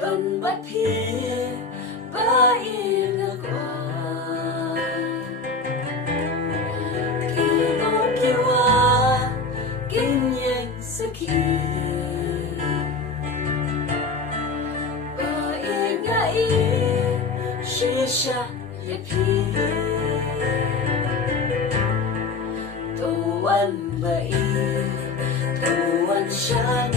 đồn bắt hi ba yên là qua khi ngô kêu à kinh nhiên sẽ khi ba yên ngại chỉ sa yết hi tu an vậy tu an sa